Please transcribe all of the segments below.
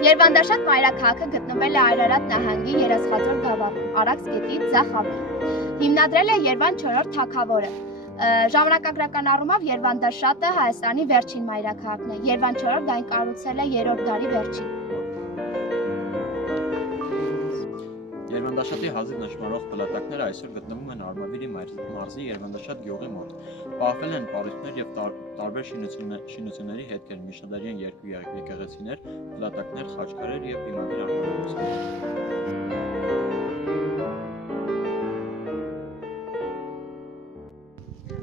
Երվանդաշատ մայրաքաղաքը գտնվել է Արարատ նահանգի Երասխածոր գավառում, Արաքս գետի ձախ ափին։ Հիմնադրել է Երվանդ 4-րդ թագավորը։ Ժամանակագրական առումով Երվանդաշատը Հայաստանի վերջին մայրաքաղաքն է։ Երվանդ 4-րդ այն կառուցել է 3-րդ դարի վերջին։ Երվանդաշատի հազիվ նշմարող փլատակները այսօր գտնվում են Արմավիրի մարզի Երվանդաշատ գյուղի մոտ։ Պահվել են պարիսպներ և տարբեր շինությունների հետքեր, միջնադարյան երկու եկեղեցիներ, փլատակներ, խաչքարեր և հիմնադիր արմատներ։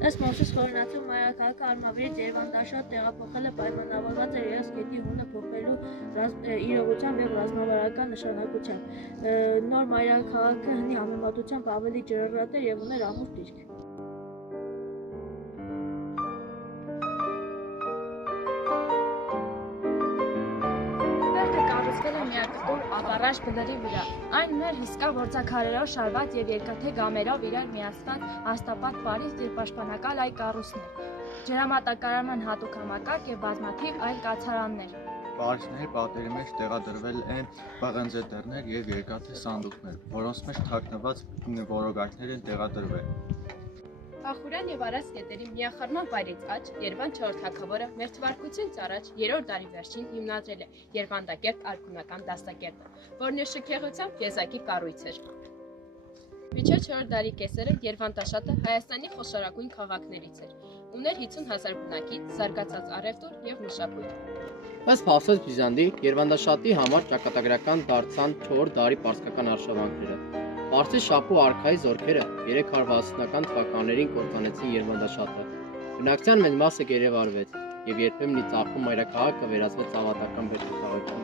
Ըստ Մովսես Խորենացու մայրաքաղաքը Արմավիրից Երվանդաշատ տեղափոխելը պայմանավորված էր Երաս գետի հունը փոխելու իրողությամբ և ռազմավարական նշանակությամբ։ Նոր մայրաքաղաքը հնի համեմատությամբ ավելի ջրառատ էր և ուներ ամուր դիրք։ Կառուցվել է միակտոր ապառաշ բլրի վրա։ Այն ուներ հսկա գործաքարերով շարված և երկաթե գամերով իրար միացված հաստապատ պարիսպ և պաշտպանակալ այլ կառույցներ, ջրամատակարարման հատուկ համակարգ և բազմաթիվ այլ կացարաններ։ Պարիսպների պատերի մեջ տեղադրվել են պղնձե դռներ և երկաթե սանդուղքներ, որոնց մեջ թաքնված որոգակներ են տեղադրվել։ Ախուրյան և Արաս գետերի միախառնման վայրից աջ Երվանդ 4-րդ թագավորը մեր թվարկությունից առաջ 3-րդ դարի վերջին հիմնադրել է Երվանդակերտ արքունական դաստակերտը, որն իր շքեղությամբ եզակի կառույց էր։ Մինչև 4-րդ դարի կեսերը Երվանդաշատը Հայաստանի խոշորագույն քաղաքներից էր, ուներ 50,000 բնակիչ, զարգացած առևտուր և մշակույթ։ Ըստ Փավսոս Բյուզանդի, Երվանդաշատի համար ճակատագրական դարձան 4 դարի պարսկական արշավանքները։ Պարսից շապու արքայի զորքերը 360-ական թվականներին կործանեցին Երվանդաշատը։ Բնակչության մեծ մասը գերեվարվեց, և երբեմն ի ծաղկում մայրաքաղաքը վերածվեց ավատական բերդաքաղաքի։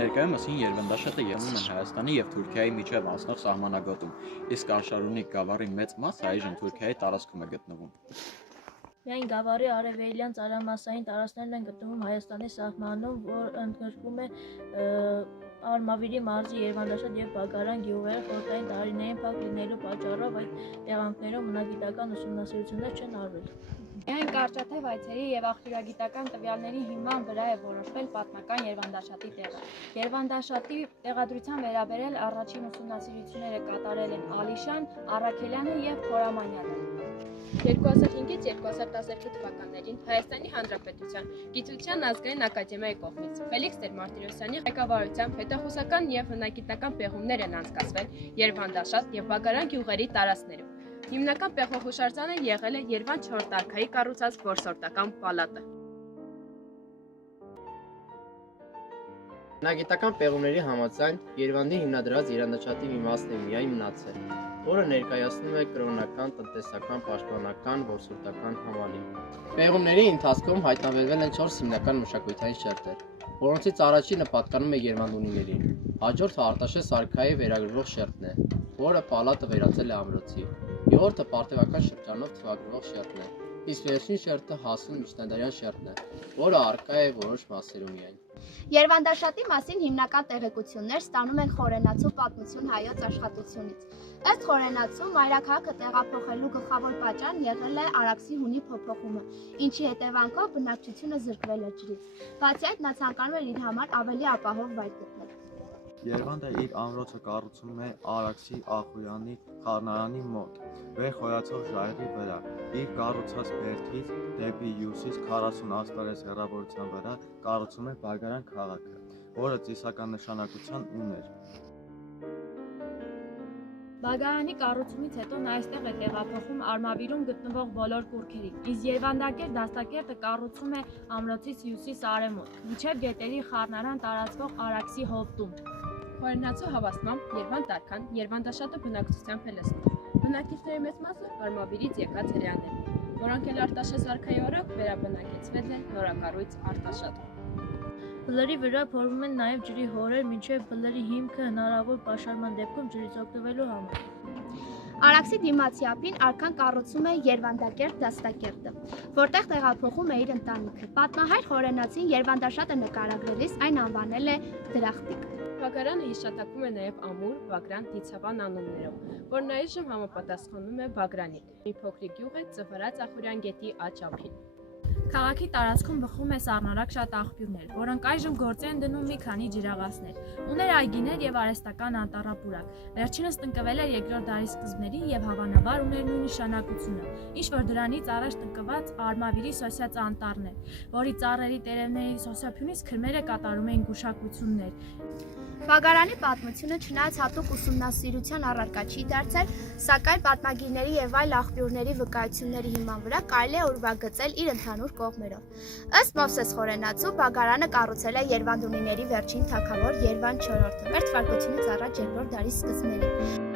Ներկայումս հին Երվանդաշատը եղնում են Հայաստանի և Թուրքիայի միջև անցնող սահմանագոտում, իսկ Արշարունի գավառի մեծ մասը այժմ Թուրքիայի տարածքում է գտնվում։ Միայն գավառի արևելյան ծայրամասային տարածքներն են գտնվում Հայաստանի սահմանում, որ ընդգրկում է Արմավիրի մարզի Երվանդաշատ և Բագարան գյուղերը։ Խորհրդային տարիներին փակ լինելու պատճառով այդ տեղանքներում բնագիտական ուսումնասիրություններ չեն արվել։ Միայն կարճատև այցերի և աղբյուրագիտական տվյալների հիման վրա է որոշվել պատմական Երվանդաշատի տեղը։ Երվանդաշատի տեղադրության վերաբերել առաջին ուսումնասիրությունները կատարել են Ալիշան, Առաքելյանը և Խորամանյանը։ 2005-ից 2012 թվականներին Հայաստանի Հանրապետության Գիտության ազգային ակադեմիայի կողմից Ֆելիքս Տեր-Մարտիրոսյանի ղեկավարությամբ հետախուզական և հնագիտական պեղումներ են անցկացվել Երվանդաշատ և Բագարան գյուղերի տարածքներում։ Հիմնական պեղողուշարձանը եղել է Երվանդ 4 արքայի կառուցած որսորդական պալատը։ Բնագիտական պեղումների համաձայն Երվանդի հիմնադրած Երվանդաշատի մի մասն է միայն մնացել, որը ներկայացնում է կրոնական, տնտեսական, պաշտպանական, որսորդական համալիր։ Պեղումների ընթացքում հայտնաբերվել են 4 հիմնական մշակութային շերտեր, որոնցից առաջինը պատկանում է երվանդունիներին, հաջորդը Արտաշես արքայի վերագրվող շերտն է, որը պալատը վերածել է ամրոցի, 7-րդը պարթևական շրջանով թվագրվող շերտն է, իսկ վերջին շերտը հասուն միջնադարյան շերտն է, որը առկա է որոշ մասերում միայն։ Երվանդաշատի մասին հիմնական տեղեկություններ ստանում են Խորենացու պատմություն հայոց աշխատությունից։ Ըստ Խորենացու, մայրաքաղաքը տեղափոխելու գլխավոր պատճառն եղել է Արաքսի հունի փոփոխումը, ինչի հետևանքով բնակչությունը զրկվել է ջրից։ Բացի այդ, նա ցանկանում էր իր համար ավելի ապահով վայր գտնել։ Երվանդը իր ամրոցը կառուցում է Արաքսի Ախուրյանի խառնարանի մոտ, վեր խոյացող ժայռի վրա, իր կառուցած բերդից դեպի հյուսիս 40 աստարես հեռավորության վրա կառուցում է Բագարան քաղաքը, որը ծիսական նշանակության ուներ։ Բագարանի կառուցումից հետո նա այստեղ է տեղափոխում Արմավիրում գտնվող բոլոր կուռքերին, իսկ Երվանդակերտ դաստակերտը կառուցում է ամրոցից հյուսիս-արևմուտք, մինչև գետերի խառնարան տարածվող Արաքսի հովտում։ Խորենացու հավաստմամբ Երվանդ արքան Երվանդաշատը բնակչությամբ է լցնում։ Բնակիչների մեծ մասը Արմավիրից եկած հրեաներ են, որոնք էլ Արտաշես արքայի օրոք վերաբնակեցվել են նորակառույց Արտաշատում։ Բլրի վրա փորվում են նաև ջրի հորեր, մինչև բլրի հիմքը հնարավոր պաշարման դեպքում ջրից օգտվելու համար։ Արաքսի դիմացի ափին արքան կառուցում է Երվանդակերտ դաստակերտը, որտեղ տեղափոխում է իր ընտանիքը։ Պատմահայր Խորենացին Երվանդաշատը նկարագրելիս այն անվանել է Դրախտիկ։ Բագարանը հիշատակվում է նաև Ամուր, Բագրան, Դիցավան անուններով, որն այժմ համապատասխանում է Բագրանին։ Մի փոքրիկ գյուղ է Ծվարած Ախուրյան գետի աջ ափին։ Քաղաքի տարածքում բխում է սառնարակ շատ աղբյուրներ, որոնք այժմ գործի են դնում մի քանի ջրաղացներ։ Ուներ այգիներ եւ արհեստական անտառապուրակ։ Վերջինս տնկվել էր երկրորդ դարի սկզբներին եւ հավանաբար ուներ նույն նշանակությունը, ինչ որ դրանից առաջ տնկված Արմավիրի սոսյաց անտառն է, որի ծառերի տերևների սոսափյունից քրմերը կատարում էին գուշակություններ։ Վագարանի պատմությունը չնայած հատուկ ուսումնասիրության առարկա չի դարձել, սակայն պատմագիրների եւ այլ աղբյուրների վկայությունների հիման վրա կարելի է ուրվագծել իր ընդհանուր կողմերով։ Ըստ Մովսես Խորենացու, Վագարանը կառուցել է Երևանդունիների վերջին թագավոր Երվանդ IV, մեր թվարկությունից առաջ 2-րդ դարի սկզբներին։